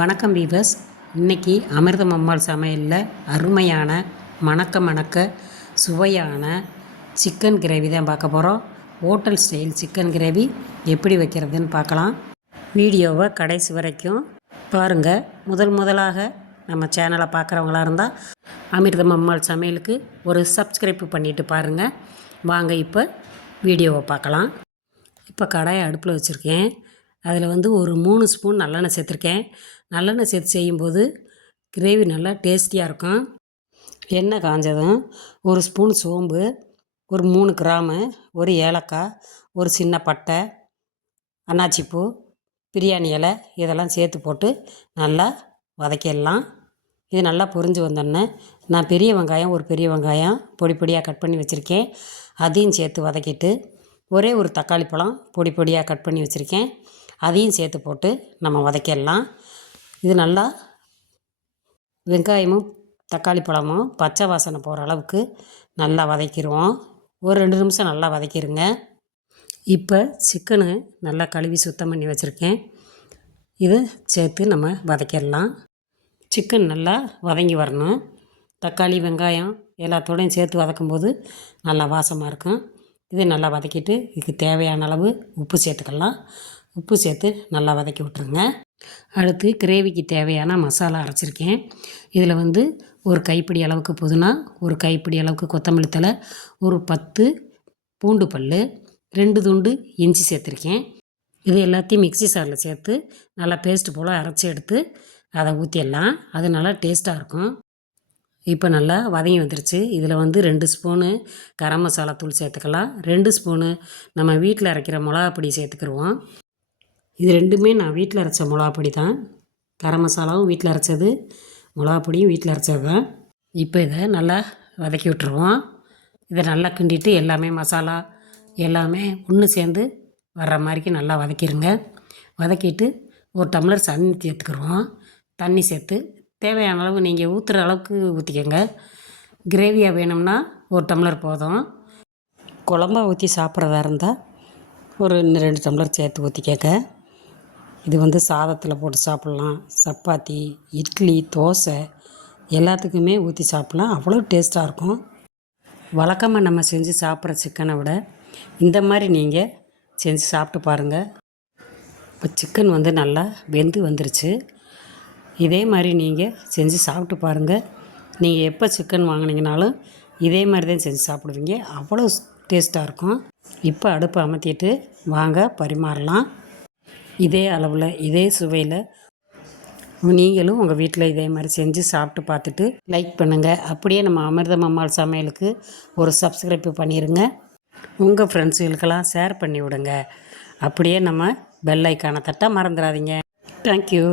வணக்கம் வீவர்ஸ். இன்றைக்கி அமிர்தம் அம்மாள் சமையலில் அருமையான மணக்க சுவையான சிக்கன் கிரேவி தான் பார்க்க போகிறோம். ஹோட்டல் ஸ்டைல் சிக்கன் கிரேவி எப்படி வைக்கிறதுன்னு பார்க்கலாம். வீடியோவை கடைசி வரைக்கும் பாருங்கள். முதலாக நம்ம சேனலை பார்க்குறவங்களாக இருந்தால் அமிர்தம் அம்மாள் சமையலுக்கு ஒரு சப்ஸ்கிரைப் பண்ணிவிட்டு பாருங்கள். வாங்க இப்போ வீடியோவை பார்க்கலாம். இப்போ கடாயை அடுப்பில் வச்சுருக்கேன். அதில் ஒரு 3 ஸ்பூன் நல்லெண்ணெய் சேர்த்துருக்கேன். நல்லெண்ணெய் சேர்த்து செய்யும்போது கிரேவி நல்லா டேஸ்டியாக இருக்கும். எண்ணெய் காஞ்சதும் 1 ஸ்பூன் சோம்பு, ஒரு 3 கிராம்பு, ஒரு ஏலக்காய், ஒரு சின்ன பட்டை, அன்னாச்சிப்பூ, பிரியாணி இலை இதெல்லாம் சேர்த்து போட்டு நல்லா வதக்கிடலாம். இது நல்லா பொரிஞ்சு வந்தோடனே நான் ஒரு பெரிய வெங்காயம் பொடியாக கட் பண்ணி வச்சுருக்கேன். அதையும் சேர்த்து வதக்கிட்டு ஒரே ஒரு தக்காளி பழம் பொடியாக கட் பண்ணி வச்சுருக்கேன். அதையும் சேர்த்து போட்டு நம்ம வதக்கிடலாம். இது நல்லா வெங்காயமும் தக்காளி பழமும் பச்சை வாசனை போகிற அளவுக்கு நல்லா வதக்கிடுவோம். ஒரு 2 நிமிஷம் நல்லா வதக்கிடுங்க. இப்போ சிக்கனு நல்லா கழுவி சுத்தம் பண்ணி வச்சுருக்கேன். இதை சேர்த்து நம்ம வதக்கிடலாம். சிக்கன் நல்லா வதங்கி வரணும். தக்காளி வெங்காயம் எல்லாத்தோடையும் சேர்த்து வதக்கும்போது நல்லா வாசமாக இருக்கும். இதை நல்லா வதக்கிட்டு இதுக்கு தேவையான அளவு உப்பு சேர்த்துக்கலாம். உப்பு சேர்த்து நல்லா வதக்கி விட்ருங்க. அடுத்து கிரேவிக்கு தேவையான மசாலா அரைச்சிருக்கேன். இதில் ஒரு கைப்பிடி அளவுக்கு புதினா, ஒரு கைப்பிடி அளவுக்கு கொத்தமல்லி தழை, ஒரு 10 பூண்டு பல், 2 துண்டு இஞ்சி சேர்த்துருக்கேன். இது எல்லாத்தையும் மிக்ஸி சாரில் சேர்த்து நல்லா பேஸ்ட்டு போல் அரைச்சி எடுத்து அதை ஊற்றிடலாம். அது நல்லா டேஸ்ட்டாக இருக்கும். இப்போ நல்லா வதங்கி வந்துருச்சு. இதில் 2 ஸ்பூனு கரம் மசாலா தூள் சேர்த்துக்கலாம். 2 ஸ்பூனு நம்ம வீட்டில் அரைக்கிற மிளகாப்பொடி சேர்த்துக்கிடுவோம். இது ரெண்டுமே நான் வீட்டில் அரைச்ச மிளகாப்பொடி தான். கரம் மசாலாவும் வீட்டில் அரைச்சது, மிளகாப்பொடியும் வீட்டில் அரைச்சது தான். இப்போ இதை நல்லா வதக்கி விட்டுருவோம். இதை நல்லா கிண்டிட்டு எல்லாமே மசாலா எல்லாமே ஒன்று சேர்ந்து வர்ற மாதிரிக்கு நல்லா வதக்கிடுங்க. வதக்கிட்டு ஒரு டம்ளர் தண்ணி சேர்த்துக்கிடுவோம். தண்ணி சேர்த்து தேவையான அளவு நீங்கள் ஊற்றுற அளவுக்கு ஊற்றிக்கங்க. கிரேவியாக வேணும்னா ஒரு டம்ளர் போதும். குழம்பா ஊற்றி சாப்பிட்றதா இருந்தால் ஒரு 2 டம்ளர் சேர்த்து ஊற்றிக்கங்க. இது சாதத்தில் போட்டு சாப்பிட்லாம். சப்பாத்தி, இட்லி, தோசை எல்லாத்துக்குமே ஊற்றி சாப்பிட்லாம். அவ்வளோ டேஸ்ட்டாக இருக்கும். வழக்கமாக நம்ம செஞ்சு சாப்பிட்ற சிக்கனை விட இந்த மாதிரி நீங்கள் செஞ்சு சாப்பிட்டு பாருங்கள். இப்போ சிக்கன் நல்லா வெந்து வந்துருச்சு. இதே மாதிரி நீங்கள் செஞ்சு சாப்பிட்டு பாருங்கள். நீங்கள் எப்போ சிக்கன் வாங்கினீங்கனாலும் இதே மாதிரி தான் செஞ்சு சாப்பிடுவீங்க. அவ்வளோ டேஸ்ட்டாக இருக்கும். இப்போ அடுப்பை அமர்த்திட்டு வாங்க பரிமாறலாம். இதே அளவில் இதே சுவையில் நீங்களும் உங்கள் வீட்டில் இதே மாதிரி செஞ்சு சாப்பிட்டு பார்த்துட்டு லைக் பண்ணுங்கள். அப்படியே நம்ம அமிர்தம் அம்மாள் சமையலுக்கு ஒரு சப்ஸ்கிரைப் பண்ணிடுங்க. உங்கள் ஃப்ரெண்ட்ஸுகளுக்கெல்லாம் ஷேர் பண்ணி விடுங்க. அப்படியே நம்ம பெல் ஐக்கானை தட்ட மறந்துடாதீங்க. தேங்க்யூ.